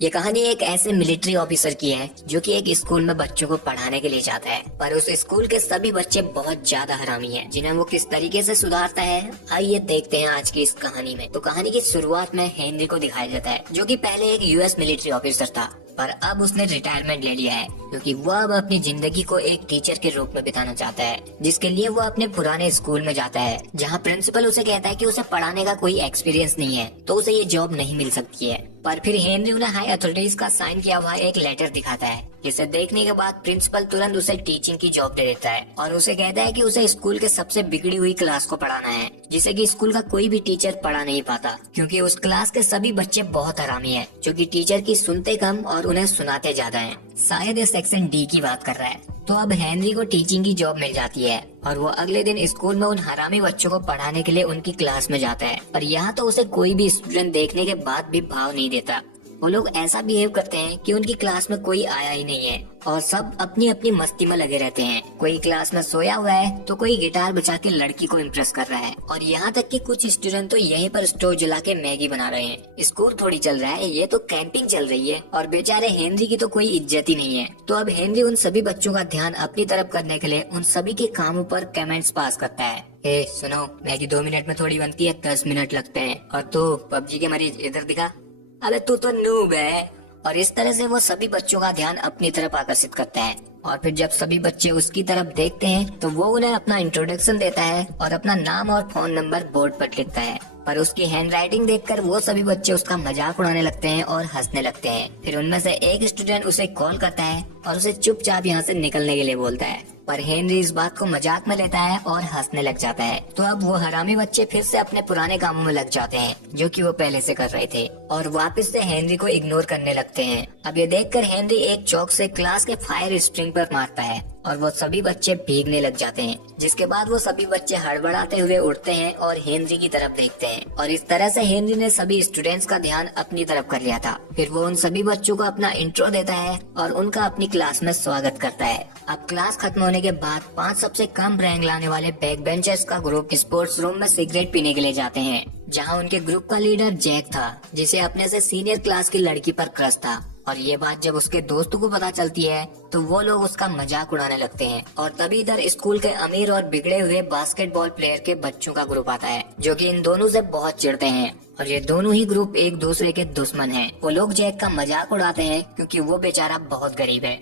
ये कहानी एक ऐसे मिलिट्री ऑफिसर की है जो कि एक स्कूल में बच्चों को पढ़ाने के लिए जाता है, पर उस स्कूल के सभी बच्चे बहुत ज्यादा हरामी हैं, जिन्हें वो किस तरीके से सुधारता है आइए देखते हैं आज की इस कहानी में। तो कहानी की शुरुआत में हेनरी को दिखाया जाता है, जो कि पहले एक यूएस मिलिट्री ऑफिसर था, पर अब उसने रिटायरमेंट ले लिया है क्योंकि वो अब अपनी जिंदगी को एक टीचर के रूप में बिताना चाहता है, जिसके लिए वो अपने पुराने स्कूल में जाता है, जहाँ प्रिंसिपल उसे कहता है कि उसे पढ़ाने का कोई एक्सपीरियंस नहीं है, तो उसे ये जॉब नहीं मिल सकती है। पर फिर हेनरी उन्हें हाई अथॉरिटीज का साइन किया हुआ एक लेटर दिखाता है, जिसे देखने के बाद प्रिंसिपल तुरंत उसे टीचिंग की जॉब दे देता है और उसे कहता है कि उसे स्कूल के सबसे बिगड़ी हुई क्लास को पढ़ाना है, जिसे कि स्कूल का कोई भी टीचर पढ़ा नहीं पाता, क्योंकि उस क्लास के सभी बच्चे बहुत हरामी हैं, जो कि टीचर की सुनते कम और उन्हें सुनाते ज्यादा हैं। शायद ये सेक्शन डी की बात कर रहा है। तो अब हेनरी को टीचिंग की जॉब मिल जाती है और वो अगले दिन स्कूल में उन हरामी बच्चों को पढ़ाने के लिए उनकी क्लास में जाता है। पर यहाँ तो उसे कोई भी स्टूडेंट देखने के बाद भी भाव नहीं देता। वो लोग ऐसा बिहेव करते हैं कि उनकी क्लास में कोई आया ही नहीं है और सब अपनी अपनी मस्ती में लगे रहते हैं। कोई क्लास में सोया हुआ है तो कोई गिटार बजा के लड़की को इम्प्रेस कर रहा है, और यहाँ तक कि कुछ स्टूडेंट तो यहीं पर स्टोव जला के मैगी बना रहे हैं। स्कूल थोड़ी चल रहा है, ये तो कैंपिंग चल रही है और बेचारे हेनरी की तो कोई इज्जत ही नहीं है। तो अब हेनरी उन सभी बच्चों का ध्यान अपनी तरफ करने के लिए उन सभी के कामों पर कमेंट्स पास करता है। ए सुनो, मैगी 2 मिनट में थोड़ी बनती है, 10 मिनट लगते हैं, और तू पबजी के मरीज इधर दिखा, अबे तू तो नूब है। और इस तरह से वो सभी बच्चों का ध्यान अपनी तरफ आकर्षित करता है, और फिर जब सभी बच्चे उसकी तरफ देखते हैं तो वो उन्हें अपना इंट्रोडक्शन देता है और अपना नाम और फोन नंबर बोर्ड पर लिखता है। पर उसकी हैंडराइटिंग देखकर वो सभी बच्चे उसका मजाक उड़ाने लगते हैं और हंसने लगते हैं। फिर उनमें से एक स्टूडेंट उसे कॉल करता है और उसे चुपचाप यहाँ से निकलने के लिए बोलता है, पर हेनरी इस बात को मजाक में लेता है और हंसने लग जाता है। तो अब वो हरामी बच्चे फिर से अपने पुराने कामों में लग जाते हैं, जो कि वो पहले से कर रहे थे, और वापस से हेनरी को इग्नोर करने लगते हैं। अब ये देखकर हेनरी एक चौक से क्लास के फायर स्प्रिंग पर मारता है और वो सभी बच्चे भीगने लग जाते हैं, जिसके बाद वो सभी बच्चे हड़बड़ाते हुए उठते हैं और हेनरी की तरफ देखते हैं, और इस तरह से हेनरी ने सभी स्टूडेंट्स का ध्यान अपनी तरफ कर लिया था। फिर वो उन सभी बच्चों को अपना इंट्रो देता है और उनका अपनी क्लास में स्वागत करता है। अब क्लास खत्म होने के बाद 5 सबसे कम रैंक लाने वाले बैक बेंचर्स का ग्रुप स्पोर्ट्स रूम में सिगरेट पीने के लिए जाते हैं, जहाँ उनके ग्रुप का लीडर जैक था, जिसे अपने से सीनियर क्लास की लड़की पर क्रश था। और ये बात जब उसके दोस्तों को पता चलती है तो वो लोग उसका मजाक उड़ाने लगते हैं, और तभी इधर स्कूल के अमीर और बिगड़े हुए बास्केटबॉल प्लेयर के बच्चों का ग्रुप आता है, जो कि इन दोनों से बहुत चिढ़ते हैं, और ये दोनों ही ग्रुप एक दूसरे के दुश्मन हैं। वो लोग जैक का मजाक उड़ाते हैं क्योंकि वो बेचारा बहुत गरीब है।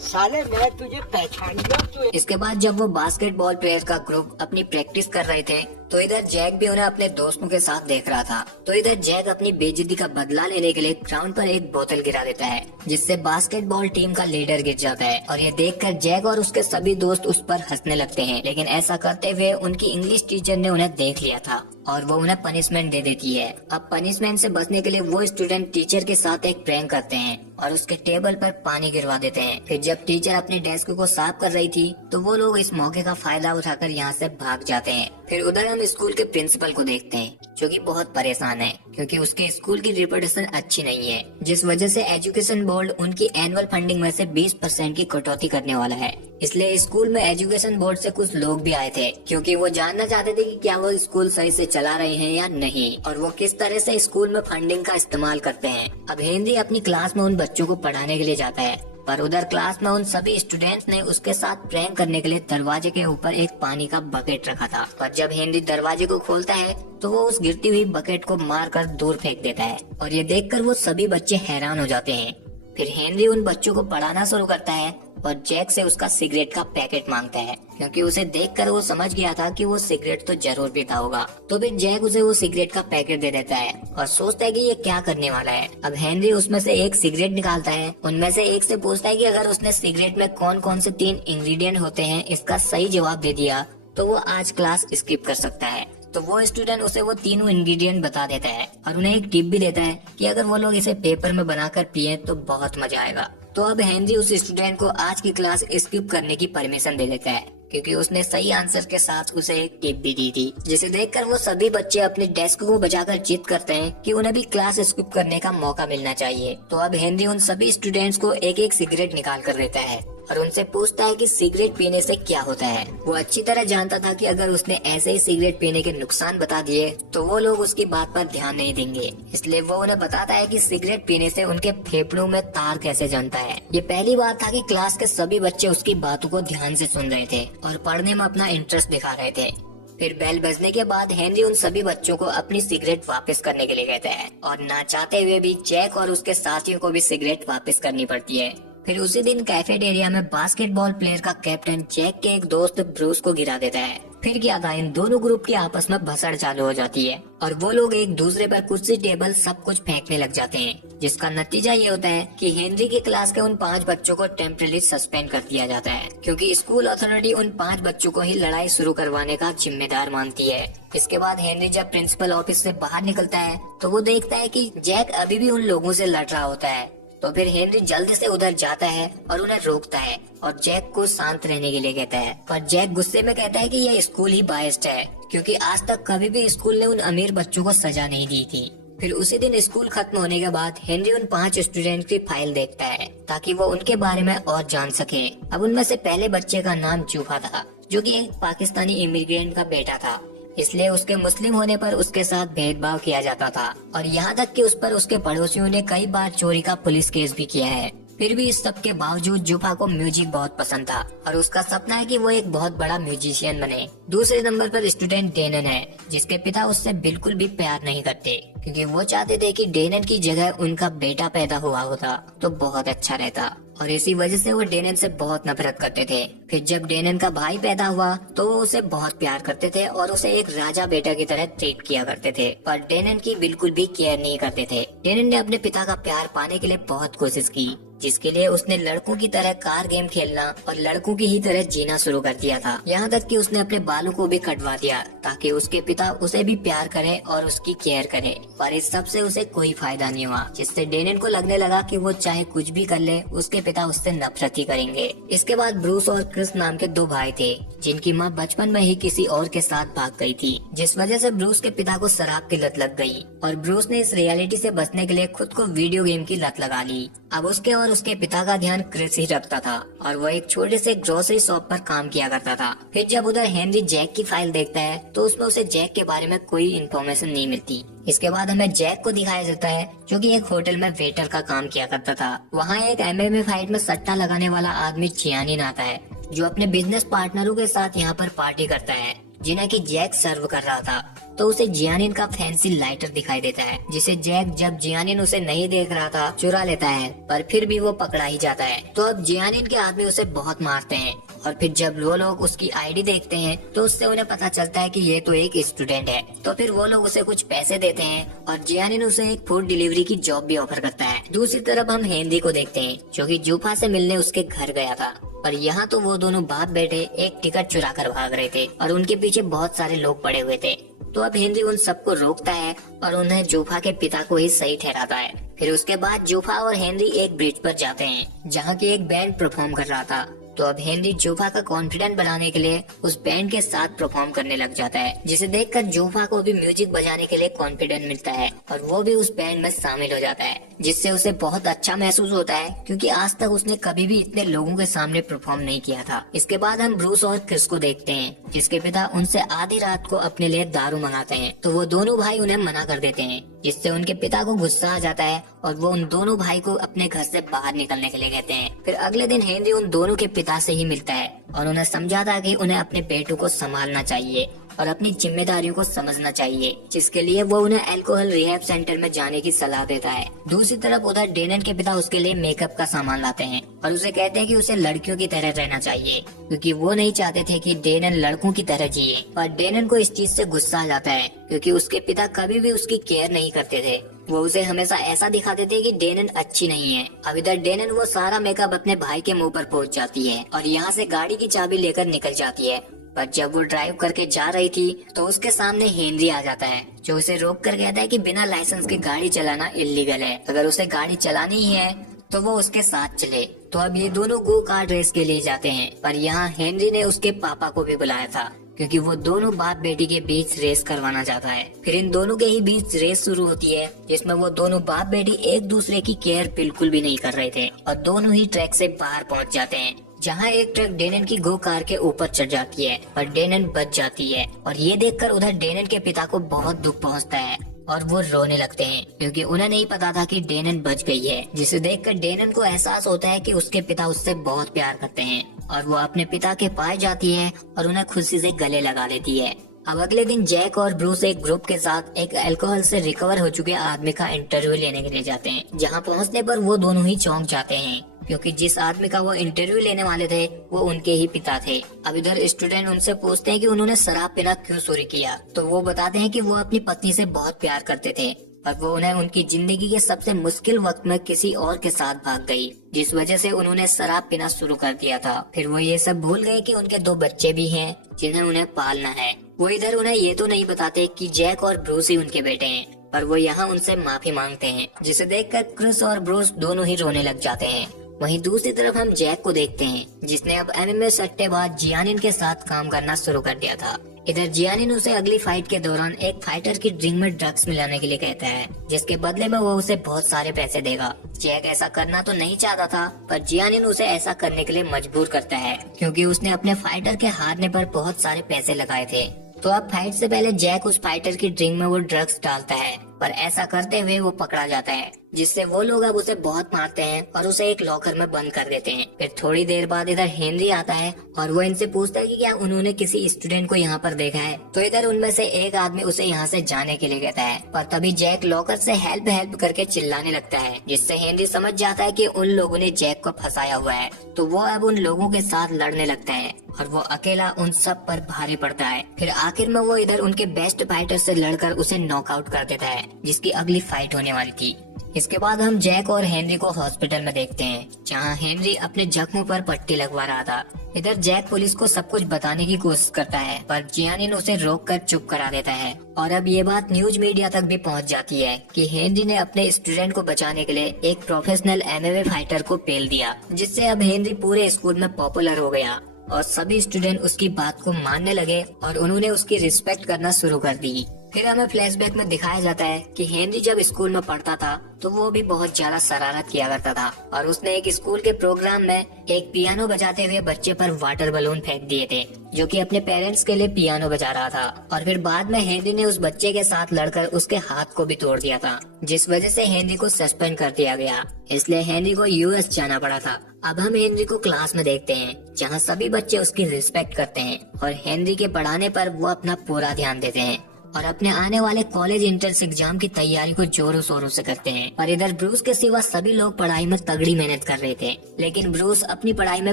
साले मैं तुझे पहचान गया तो। इसके बाद जब वो बास्केटबॉल प्लेयर का ग्रुप अपनी प्रैक्टिस कर रहे थे तो इधर जैक भी उन्हें अपने दोस्तों के साथ देख रहा था। तो इधर जैक अपनी बेइज्जती का बदला लेने के लिए ग्राउंड पर एक बोतल गिरा देता है, जिससे बास्केटबॉल टीम का लीडर गिर जाता है, और ये देखकर जैक और उसके सभी दोस्त उस पर हंसने लगते हैं। लेकिन ऐसा करते हुए उनकी इंग्लिश टीचर ने उन्हें देख लिया था और वो उन्हें पनिशमेंट दे देती है। अब पनिशमेंट से बचने के लिए वो स्टूडेंट टीचर के साथ एक प्रैंक करते हैं और उसके टेबल पर पानी गिरवा देते हैं। फिर जब टीचर अपनी डेस्क को साफ कर रही थी तो वो लोग इस मौके का फायदा उठाकर यहाँ से भाग जाते हैं। फिर उधर हम स्कूल के प्रिंसिपल को देखते हैं, जो कि बहुत परेशान है क्योंकि उसके स्कूल की रिपुटेशन अच्छी नहीं है, जिस वजह से एजुकेशन बोर्ड उनकी एनुअल फंडिंग में से 20% की कटौती करने वाला है। इसलिए स्कूल में एजुकेशन बोर्ड से कुछ लोग भी आए थे, क्योंकि वो जानना चाहते थे कि क्या वो स्कूल सही से चला रहे हैं या नहीं, और वो किस तरह से स्कूल में फंडिंग का इस्तेमाल करते हैं। अब हेनरी अपनी क्लास में उन बच्चों को पढ़ाने के लिए जाता है, पर उधर क्लास में उन सभी स्टूडेंट्स ने उसके साथ प्रैंक करने के लिए दरवाजे के ऊपर एक पानी का बकेट रखा था। पर जब हेनरी दरवाजे को खोलता है तो वो उस गिरती हुई बकेट को मारकर दूर फेंक देता है, और ये देखकर वो सभी बच्चे हैरान हो जाते हैं। फिर हेनरी उन बच्चों को पढ़ाना शुरू करता है और जैक से उसका सिगरेट का पैकेट मांगता है, क्योंकि उसे देखकर वो समझ गया था कि वो सिगरेट तो जरूर पीता होगा। तो फिर जैक उसे वो सिगरेट का पैकेट दे देता है और सोचता है कि ये क्या करने वाला है। अब हेनरी उसमें से एक सिगरेट निकालता है, उनमें से एक से पूछता है कि अगर उसने सिगरेट में कौन कौन से 3 इंग्रेडिएंट होते हैं इसका सही जवाब दे दिया तो वो आज क्लास स्किप कर सकता है। तो वो स्टूडेंट उसे वो तीनों इंग्रेडिएंट बता देता है और उन्हें एक टिप भी देता है कि अगर वो लोग इसे पेपर में बनाकर पिए तो बहुत मजा आएगा। तो अब हेनरी उस स्टूडेंट को आज की क्लास स्किप करने की परमिशन दे देता है, क्योंकि उसने सही आंसर के साथ उसे एक टिप भी दी थी, जिसे देखकर वो सभी बच्चे अपने डेस्क को बजाकर जिद करते हैं कि उन्हें भी क्लास स्किप करने का मौका मिलना चाहिए। तो अब हेनरी उन सभी स्टूडेंट्स को एक एक सिगरेट निकाल कर देता है और उनसे पूछता है कि सिगरेट पीने से क्या होता है। वो अच्छी तरह जानता था कि अगर उसने ऐसे ही सिगरेट पीने के नुकसान बता दिए तो वो लोग उसकी बात पर ध्यान नहीं देंगे, इसलिए वो उन्हें बताता है कि सिगरेट पीने से उनके फेफड़ों में तार कैसे जमता है। ये पहली बार था कि क्लास के सभी बच्चे उसकी बातों को ध्यान से सुन रहे थे और पढ़ने में अपना इंटरेस्ट दिखा रहे थे। फिर बेल बजने के बाद हेनरी उन सभी बच्चों को अपनी सिगरेट वापस करने के लिए कहता है और ना चाहते हुए भी जैक और उसके साथियों को भी सिगरेट वापस करनी पड़ती है। फिर उसी दिन कैफेटेरिया में बास्केटबॉल प्लेयर का कैप्टन जैक के एक दोस्त ब्रूस को गिरा देता है। फिर क्या था, इन दोनों ग्रुप की आपस में भसड़ चालू हो जाती है और वो लोग एक दूसरे पर कुर्सी टेबल सब कुछ फेंकने लग जाते हैं, जिसका नतीजा ये होता है कि हेनरी की क्लास के उन 5 बच्चों को टेम्परेरी सस्पेंड कर दिया जाता है, क्योंकि स्कूल अथॉरिटी उन 5 बच्चों को ही लड़ाई शुरू करवाने का जिम्मेदार मानती है। इसके बाद हेनरी जब प्रिंसिपल ऑफिस से बाहर निकलता है तो वो देखता है कि जैक अभी भी उन लोगों से लड़ रहा होता है। तो फिर हेनरी जल्दी से उधर जाता है और उन्हें रोकता है और जैक को शांत रहने के लिए कहता है। पर जैक गुस्से में कहता है कि यह स्कूल ही बायस्ड है, क्योंकि आज तक कभी भी स्कूल ने उन अमीर बच्चों को सजा नहीं दी थी। फिर उसी दिन स्कूल खत्म होने के बाद हेनरी उन 5 स्टूडेंट की फाइल देखता है ताकि वो उनके बारे में और जान सके। अब उनमें से पहले बच्चे का नाम जूफा था, जो कि एक पाकिस्तानी इमिग्रेंट का बेटा था, इसलिए उसके मुस्लिम होने पर उसके साथ भेदभाव किया जाता था और यहाँ तक कि उस पर उसके पड़ोसियों ने कई बार चोरी का पुलिस केस भी किया है। फिर भी इस सब के बावजूद जूफा को म्यूजिक बहुत पसंद था और उसका सपना है कि वो एक बहुत बड़ा म्यूजिशियन बने। दूसरे नंबर पर स्टूडेंट डेनन है, जिसके पिता उससे बिल्कुल भी प्यार नहीं करते, क्योंकि वो चाहते थे कि डेनन की जगह उनका बेटा पैदा हुआ होता तो बहुत अच्छा रहता, और इसी वजह से वो डेनन से बहुत नफरत करते थे। फिर जब डेनन का भाई पैदा हुआ तो वो उसे बहुत प्यार करते थे और उसे एक राजा बेटा की तरह ट्रीट किया करते थे, पर डेनन की बिल्कुल भी केयर नहीं करते थे। डेनन ने अपने पिता का प्यार पाने के लिए बहुत कोशिश की, जिसके लिए उसने लड़कों की तरह कार गेम खेलना और लड़कों की ही तरह जीना शुरू कर दिया था। यहाँ तक कि उसने अपने बालों को भी कटवा दिया ताकि उसके पिता उसे भी प्यार करे और उसकी केयर करे, पर इस सब से उसे कोई फायदा नहीं हुआ, जिससे डेनन को लगने लगा कि वो चाहे कुछ भी कर ले उसके पिता उससे नफरत ही करेंगे। इसके बाद ब्रूस और क्रिस नाम के 2 भाई थे, जिनकी माँ बचपन में ही किसी और के साथ भाग गई थी, जिस वजह से ब्रूस के पिता को शराब की लत लग गई और ब्रूस ने इस रियलिटी से बचने के लिए खुद को वीडियो गेम की लत लगा ली। अब उसके और उसके पिता का ध्यान क्रिस ही रखता था और वो एक छोटे से ग्रोसरी शॉप पर काम किया करता था। फिर जब उधर हेनरी जैक की फाइल देखता है तो उसमें उसे जैक के बारे में कोई इन्फॉर्मेशन नहीं मिलती। इसके बाद हमें जैक को दिखाया जाता है, जो कि एक होटल में वेटर का काम किया करता था। वहाँ एक MMA फाइट में सट्टा लगाने वाला आदमी जियानिन आता है, जो अपने बिजनेस पार्टनरों के साथ यहाँ पर पार्टी करता है, जिन्हें कि जैक सर्व कर रहा था। तो उसे जियानिन का फैंसी लाइटर दिखाई देता है, जिसे जैक जब जियानिन उसे नहीं देख रहा था चुरा लेता है, पर फिर भी वो पकड़ा ही जाता है। तो अब जियानिन के आदमी उसे बहुत मारते हैं और फिर जब वो लोग उसकी आईडी देखते हैं तो उससे उन्हें पता चलता है कि ये तो एक स्टूडेंट है। तो फिर वो लोग उसे कुछ पैसे देते हैं और जियानिन उसे एक फूड डिलीवरी की जॉब भी ऑफर करता है। दूसरी तरफ हम हेनरी को देखते हैं, जो कि जूफा से मिलने उसके घर गया था, और यहाँ तो वो दोनों बाप बेटे एक टिकट चुरा कर भाग रहे थे और उनके पीछे बहुत सारे लोग पड़े हुए थे। तो अब हेनरी उन सबको रोकता है और उन्हें जूफा के पिता को ही सही ठहराता है। फिर उसके बाद जूफा और हेनरी एक ब्रिज पर जाते हैं, जहाँ की एक बैंड परफॉर्म कर रहा था। तो अब हेनरी जूफा का कॉन्फिडेंट बढ़ाने के लिए उस बैंड के साथ परफॉर्म करने लग जाता है, जिसे देखकर जूफा को भी म्यूजिक बजाने के लिए कॉन्फिडेंट मिलता है और वो भी उस बैंड में शामिल हो जाता है, जिससे उसे बहुत अच्छा महसूस होता है, क्योंकि आज तक उसने कभी भी इतने लोगों के सामने परफॉर्म नहीं किया था। इसके बाद हम ब्रूस और क्रिस को देखते हैं, जिसके पिता उनसे आधी रात को अपने लिए दारू मंगाते हैं। तो वो दोनों भाई उन्हें मना कर देते हैं, जिससे उनके पिता को गुस्सा आ जाता है और वो उन दोनों भाई को अपने घर से बाहर निकलने के लिए कहते हैं। फिर अगले दिन हेनरी उन दोनों के पिता से ही मिलता है और उन्हें समझाता है कि उन्हें अपने बेटों को संभालना चाहिए और अपनी जिम्मेदारियों को समझना चाहिए, जिसके लिए वो उन्हें अल्कोहल रिहैब सेंटर में जाने की सलाह देता है। दूसरी तरफ उधर डेनन के पिता उसके लिए मेकअप का सामान लाते हैं और उसे कहते हैं कि उसे लड़कियों की तरह रहना चाहिए, क्योंकि वो नहीं चाहते थे कि डेनन लड़कों की तरह जिए। पर डेनन को इस चीज से गुस्सा आ जाता है, क्योंकि उसके पिता कभी भी उसकी केयर नहीं करते थे। वो उसे हमेशा ऐसा दिखाते थे कि डेनन अच्छी नहीं है। अब इधर डेनन वो सारा मेकअप अपने भाई के मुंह पर पहुंच जाती है और यहाँ से गाड़ी की चाबी लेकर निकल जाती है। पर जब वो ड्राइव करके जा रही थी तो उसके सामने हेनरी आ जाता है, जो उसे रोक कर कहता है कि बिना लाइसेंस के गाड़ी चलाना इल्लीगल है, अगर उसे गाड़ी चलानी ही है तो वो उसके साथ चले। तो अब ये दोनों गो कार्ट रेस के लिए जाते हैं, पर यहाँ हेनरी ने उसके पापा को भी बुलाया था, क्योंकि वो दोनों बाप बेटी के बीच रेस करवाना चाहता है। फिर इन दोनों के ही बीच रेस शुरू होती है, जिसमें वो दोनों बाप बेटी एक दूसरे की केयर बिल्कुल भी नहीं कर रहे थे और दोनों ही ट्रैक से बाहर पहुंच जाते हैं, जहाँ एक ट्रक डेनन की गो कार के ऊपर चढ़ जाती है पर डेनन बच जाती है और ये देखकर उधर डेनन के पिता को बहुत दुख पहुंचता है और वो रोने लगते हैं क्योंकि उन्हें नहीं पता था कि डेनन बच गई है, जिसे देखकर डेनन को एहसास होता है कि उसके पिता उससे बहुत प्यार करते हैं और वो अपने पिता के पास जाती है और उन्हें खुशी से गले लगा लेती है। अब अगले दिन जैक और ब्रूस एक ग्रुप के साथ एक अल्कोहल से रिकवर हो चुके आदमी का इंटरव्यू लेने के लिए जाते हैं, जहां पहुंचने पर वो दोनों ही चौंक जाते हैं क्योंकि जिस आदमी का वो इंटरव्यू लेने वाले थे वो उनके ही पिता थे। अब इधर स्टूडेंट उनसे पूछते हैं कि उन्होंने शराब पीना क्यों चोरी किया, तो वो बताते हैं कि वो अपनी पत्नी से बहुत प्यार करते थे और वो उन्हें उनकी जिंदगी के सबसे मुश्किल वक्त में किसी और के साथ भाग गई, जिस वजह से उन्होंने शराब पीना शुरू कर दिया था। फिर वो ये सब भूल गए कि उनके 2 बच्चे भी हैं जिन्हें उन्हें पालना है। वो इधर उन्हें ये तो नहीं बताते कि जैक और ब्रूस ही उनके बेटे हैं, पर वो यहाँ उनसे माफी मांगते हैं, जिसे देखकर क्रिस और ब्रूस दोनों ही रोने लग जाते हैं। वहीं दूसरी तरफ हम जैक को देखते हैं जिसने अब एमएमए सट्टेबाज जियानिन के साथ काम करना शुरू कर दिया था। इधर जियानिन उसे अगली फाइट के दौरान एक फाइटर की ड्रिंक में ड्रग्स मिलाने के लिए कहता है, जिसके बदले में वो उसे बहुत सारे पैसे देगा। जैक ऐसा करना तो नहीं चाहता था पर जियानिन उसे ऐसा करने के लिए मजबूर करता है क्योंकि उसने अपने फाइटर के हारने पर बहुत सारे पैसे लगाए थे। तो अब फाइट से पहले जैक उस फाइटर की ड्रिंक में वो ड्रग्स डालता है, पर ऐसा करते हुए वो पकड़ा जाता है, जिससे वो लोग अब उसे बहुत मारते हैं और उसे एक लॉकर में बंद कर देते हैं। फिर थोड़ी देर बाद इधर हेनरी आता है और वो इनसे पूछता है कि क्या उन्होंने किसी स्टूडेंट को यहाँ पर देखा है। तो इधर उनमें से एक आदमी उसे यहाँ से जाने के लिए कहता है, पर तभी जैक लॉकर से हेल्प हेल्प करके चिल्लाने लगता है, जिससे हेनरी समझ जाता है कि उन लोगों ने जैक को फंसाया हुआ है। तो वो अब उन लोगों के साथ लड़ने लगता है और वो अकेला उन सब पर भारी पड़ता है। फिर आखिर में वो इधर उनके बेस्ट फाइटर से लड़कर उसे नॉकआउट कर देता है, जिसकी अगली फाइट होने वाली थी। इसके बाद हम जैक और हेनरी को हॉस्पिटल में देखते हैं, जहां हेनरी अपने जख्मों पर पट्टी लगवा रहा था। इधर जैक पुलिस को सब कुछ बताने की कोशिश करता है, पर जियानिन उसे रोककर चुप करा देता है। और अब ये बात न्यूज मीडिया तक भी पहुंच जाती है कि हेनरी ने अपने स्टूडेंट को बचाने के लिए एक प्रोफेशनल एमएमए फाइटर को पेल दिया, जिससे अब हेनरी पूरे स्कूल में पॉपुलर हो गया और सभी स्टूडेंट उसकी बात को मानने लगे और उन्होंने उसकी रिस्पेक्ट करना शुरू कर दी। फिर हमें फ्लैशबैक में दिखाया जाता है कि हेनरी जब स्कूल में पढ़ता था तो वो भी बहुत ज्यादा शरारत किया करता था और उसने एक स्कूल के प्रोग्राम में एक पियानो बजाते हुए बच्चे पर वाटर बलून फेंक दिए थे, जो कि अपने पेरेंट्स के लिए पियानो बजा रहा था। और फिर बाद में हेनरी ने उस बच्चे के साथ लड़कर उसके हाथ को भी तोड़ दिया था, जिस वजह से हेनरी को सस्पेंड कर दिया गया। इसलिए हेनरी को यूएस जाना पड़ा था। अब हम हेनरी को क्लास में देखते हैं, जहाँ सभी बच्चे उसकी रिस्पेक्ट करते हैं और हेनरी के पढ़ाने पर वो अपना पूरा ध्यान देते हैं और अपने आने वाले कॉलेज एंट्रेंस एग्जाम की तैयारी को जोरों शोरों से करते हैं। और इधर ब्रूस के सिवा सभी लोग पढ़ाई में तगड़ी मेहनत कर रहे थे, लेकिन ब्रूस अपनी पढ़ाई में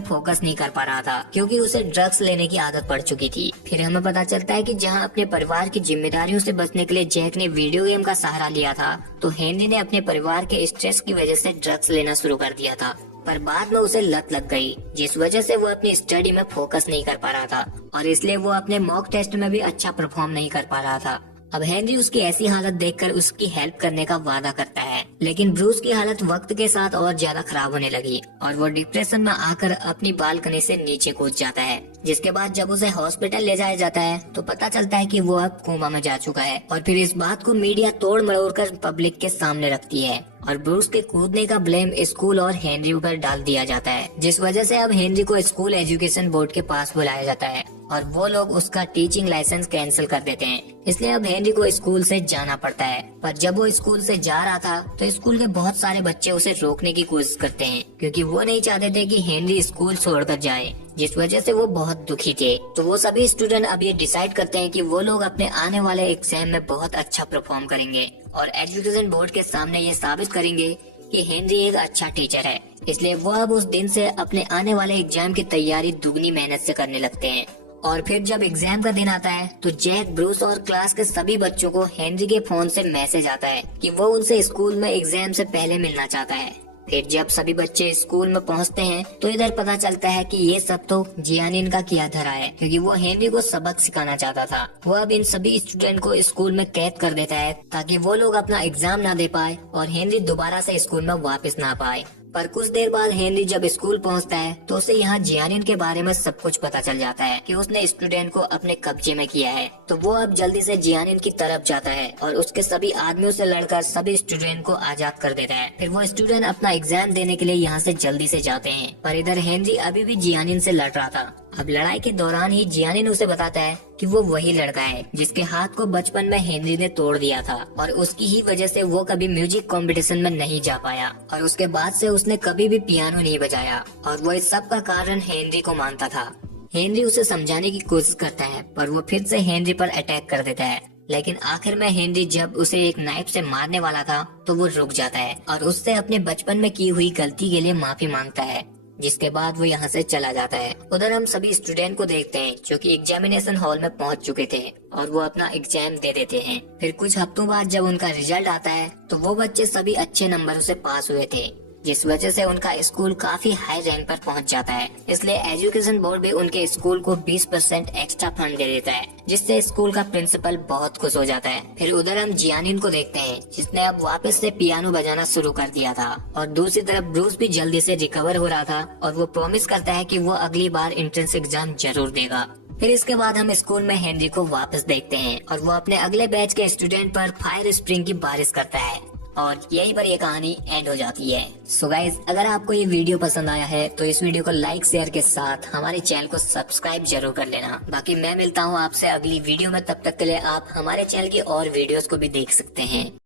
फोकस नहीं कर पा रहा था क्योंकि उसे ड्रग्स लेने की आदत पड़ चुकी थी। फिर हमें पता चलता है कि जहां अपने परिवार की जिम्मेदारियों से बचने के लिए जैक ने वीडियो गेम का सहारा लिया था, तो हेनरी ने अपने परिवार के स्ट्रेस की वजह से ड्रग्स लेना शुरू कर दिया था। पर बाद में उसे लत लग गई, जिस वजह से वो अपनी स्टडी में फोकस नहीं कर पा रहा था और इसलिए वो अपने मॉक टेस्ट में भी अच्छा परफॉर्म नहीं कर पा रहा था। अब हेनरी उसकी ऐसी हालत देखकर उसकी हेल्प करने का वादा करता है, लेकिन ब्रूस की हालत वक्त के साथ और ज्यादा खराब होने लगी और वो डिप्रेशन में आकर अपनी बालकनी से नीचे कूद जाता है। जिसके बाद जब उसे हॉस्पिटल ले जाया जाता है तो पता चलता है कि वो अब कोमा में जा चुका है। और फिर इस बात को मीडिया तोड़ मरोड़ कर पब्लिक के सामने रखती है और ब्रूस के कूदने का ब्लेम स्कूल और हेनरी पर डाल दिया जाता है, जिस वजह से अब हेनरी को स्कूल एजुकेशन बोर्ड के पास बुलाया जाता है और वो लोग उसका टीचिंग लाइसेंस कैंसिल कर देते हैं। इसलिए अब हेनरी को स्कूल से जाना पड़ता है। पर जब वो स्कूल से जा रहा था तो स्कूल के बहुत सारे बच्चे उसे रोकने की कोशिश करते हैं, क्योंकि वो नहीं चाहते थे कि हेनरी स्कूल छोड़कर जाए, जिस वजह से वो बहुत दुखी थे। तो वो सभी स्टूडेंट अब ये डिसाइड करते हैं कि वो लोग अपने आने वाले एग्जाम में बहुत अच्छा परफॉर्म करेंगे और एजुकेशन बोर्ड के सामने ये साबित करेंगे कि हेनरी एक अच्छा टीचर है। इसलिए वो अब उस दिन से अपने आने वाले एग्जाम की तैयारी दुगनी मेहनत से करने लगते हैं। और फिर जब एग्जाम का दिन आता है तो जैक, ब्रूस और क्लास के सभी बच्चों को हेनरी के फोन से मैसेज आता है कि वो उनसे स्कूल में एग्जाम से पहले मिलना चाहता है। फिर जब सभी बच्चे स्कूल में पहुंचते हैं तो इधर पता चलता है कि ये सब तो जियानिन का किया धरा है, क्योंकि वो हेनरी को सबक सिखाना चाहता था। वो अब इन सभी स्टूडेंट को स्कूल में कैद कर देता है ताकि वो लोग अपना एग्जाम ना दे पाए और हेनरी दोबारा से स्कूल में वापस ना पाए। पर कुछ देर बाद हेनरी जब स्कूल पहुंचता है तो उसे यहाँ जियानिन के बारे में सब कुछ पता चल जाता है कि उसने स्टूडेंट को अपने कब्जे में किया है। तो वो अब जल्दी से जियानिन की तरफ जाता है और उसके सभी आदमियों से लड़कर सभी स्टूडेंट को आजाद कर देता है। फिर वो स्टूडेंट अपना एग्जाम देने के लिए यहाँ से जल्दी से जाते हैं, पर इधर हेनरी अभी भी जियानिन से लड़ रहा था। अब लड़ाई के दौरान ही जियानिन उसे बताता है कि वो वही लड़का है जिसके हाथ को बचपन में हेनरी ने तोड़ दिया था और उसकी ही वजह से वो कभी म्यूजिक कंपटीशन में नहीं जा पाया और उसके बाद से उसने कभी भी पियानो नहीं बजाया और वो इस सब का कारण हेनरी को मानता था। हेनरी उसे समझाने की कोशिश करता है पर वो फिर से हेनरी पर अटैक कर देता है, लेकिन आखिर में हेनरी जब उसे एक नाइफ से मारने वाला था तो वो रुक जाता है और उससे अपने बचपन में की हुई गलती के लिए माफी मांगता है, जिसके बाद वो यहाँ से चला जाता है। उधर हम सभी स्टूडेंट को देखते हैं जो कि एग्जामिनेशन हॉल में पहुंच चुके थे और वो अपना एग्जाम दे देते हैं। फिर कुछ हफ्तों बाद जब उनका रिजल्ट आता है तो वो बच्चे सभी अच्छे नंबरों से पास हुए थे, जिस वजह से उनका स्कूल काफी हाई रैंक पर पहुंच जाता है। इसलिए एजुकेशन बोर्ड भी उनके स्कूल को 20% एक्स्ट्रा फंड दे देता है, जिससे स्कूल का प्रिंसिपल बहुत खुश हो जाता है। फिर उधर हम जियानिन को देखते हैं जिसने अब वापस से पियानो बजाना शुरू कर दिया था और दूसरी तरफ ब्रूस भी जल्दी से रिकवर हो रहा था और वो प्रॉमिस करता है कि वो अगली बार एंट्रेंस एग्जाम जरूर देगा। फिर इसके बाद हम स्कूल में हेनरी को वापस देखते हैं और वो अपने अगले बैच के स्टूडेंट पर फायर स्प्रिंग की बारिश करता है और यहीं पर ये कहानी एंड हो जाती है। सो गाइज, अगर आपको ये वीडियो पसंद आया है तो इस वीडियो को लाइक शेयर के साथ हमारे चैनल को सब्सक्राइब जरूर कर लेना। बाकी मैं मिलता हूँ आपसे अगली वीडियो में, तब तक के लिए आप हमारे चैनल की और वीडियोस को भी देख सकते हैं।